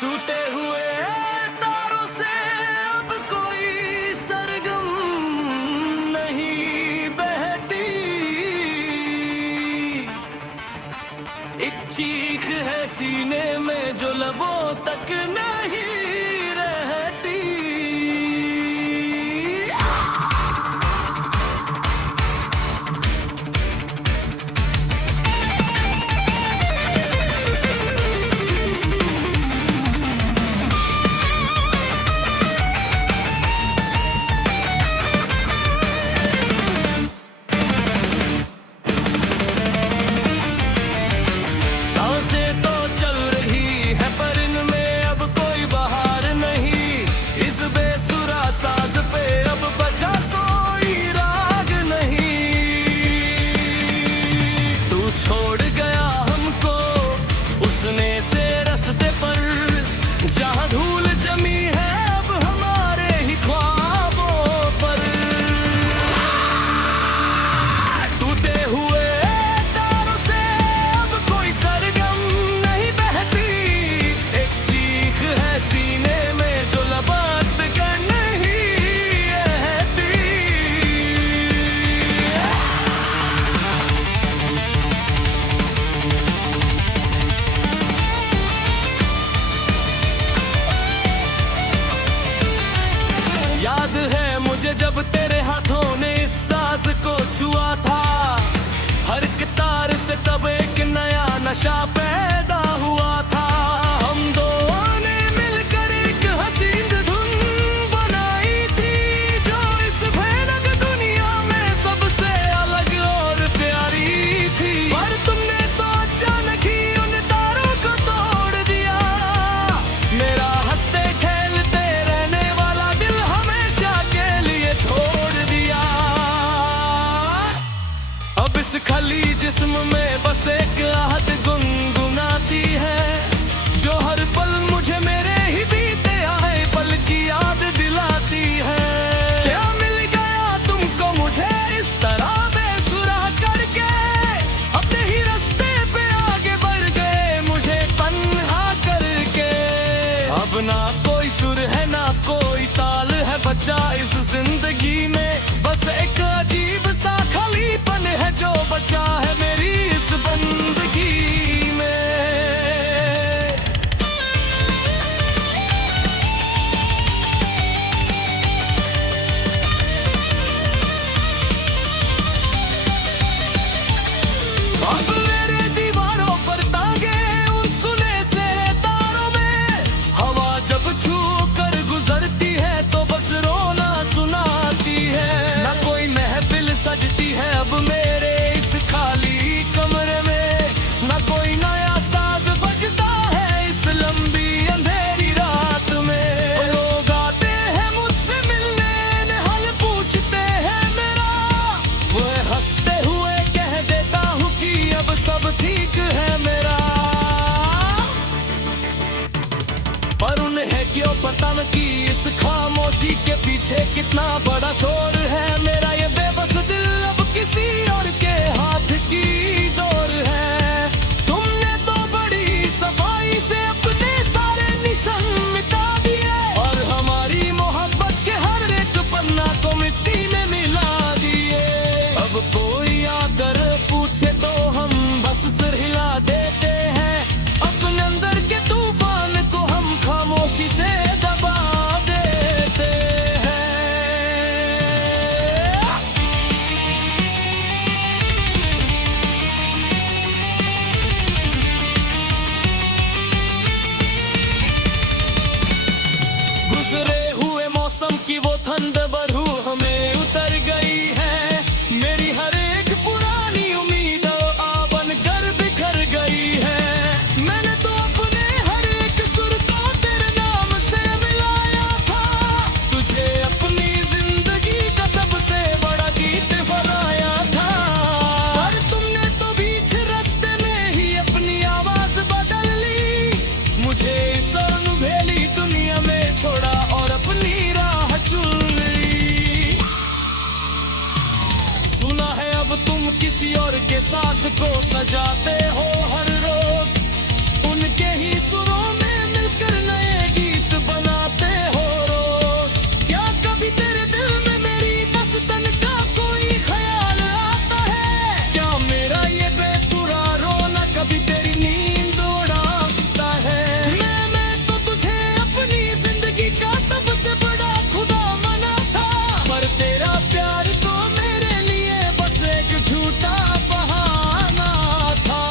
टूटे हुए तारों से अब कोई सरगम नहीं बहती। एक चीख है सीने में जो लबों तक नहीं रहती। सांसें तो चल रही है पर इनमें अब कोई बहार नहीं। इस बेसुरा साज पे अब बचा कोई राग नहीं। तू छोड़ गया हमको उसने से रस्ते पर, जहां धूल जमी है अब हमारे ही ख्वाबों पर। टूटे हुए तारों से अब कोई सरगम नहीं बहती। एक चीख है सीने में जो लबात कर नहीं रहती। याद है मुझे जब तेरे हाथों ने इस साज को छुआ था। हर एक तार से तब एक नया नशा पैदा हुआ था। हम दोनों ने मिलकर एक हसीन धुन बनाई थी जो इस भयानक दुनिया में सबसे अलग और प्यारी थी। पर तुमने तो अचानक ही उन तारों को तोड़ दिया। मेरा हंसते खेलते रहने वाला दिल हमेशा के लिए छोड़ दिया। अब इस खली जिस्म में बस एक आहट गुनगुनाती है जो हर पल मुझे मेरे ही बीते आए पल की याद दिलाती है। क्या मिल गया तुमको मुझे इस तरह बेसुरा करके, अपने ही रास्ते पे आगे बढ़ गए मुझे तन्हा करके। अब ना कोई सुर है ना कोई ताल है बचा इस जिंदगी में। बस एक अजीब सा खालीपन है जो बचा है मेरी इस बंदगी में। अब मेरे दीवारों पर तांगे उन सुने से तारों में। हवा जब छू कर गुजरती है तो बस रोना सुनाती है। ना कोई महफिल सजती है अब मेरे इस खाली कमरे में। ना कोई नया साज बजता है इस लंबी अंधेरी रात में। लोग आते हैं मुझसे मिलने ने हाल पूछते हैं मेरा। वो हंसते हुए कह देता हूँ कि अब सब ठीक है मेरा। पर उन्हें क्यों पता न कि इस खामोशी के पीछे कितना बड़ा शोर है। मेरा ये बेबस दिल अब किसी और के हाथ की डोर है। तुमने तो बड़ी सफाई से अपने सारे निशान मिटा दिए और हमारी मोहब्बत के हर एक पन्ना को मिट्टी में मिला दिए। अब कोई आकर पूछे तो हम बस सिर हिला देते हैं। अपने अंदर के तूफान को हम खामोशी से दबा देते हैं। किसी और के साज को सजाते हो हर रोज, उनके ही सुरों में मिलकर नए गीत बनाते हो रोज। क्या कभी तेरे दिल में मेरी दस्तन का कोई ख्याल आता है? क्या मेरा ये बेसुरा रोना कभी तेरी नींद उड़ाता है? मैं तो तुझे अपनी जिंदगी का सबसे बड़ा खुदा माना था, पर तेरा प्यार तो मेरे लिए बस एक झूठा बहाना था।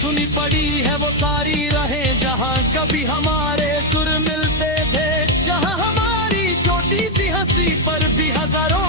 सुनी पड़ी है वो सारी राहें जहाँ कभी हमारे सुर मिलते थे, जहाँ हमारी छोटी सी हंसी पर भी हजारों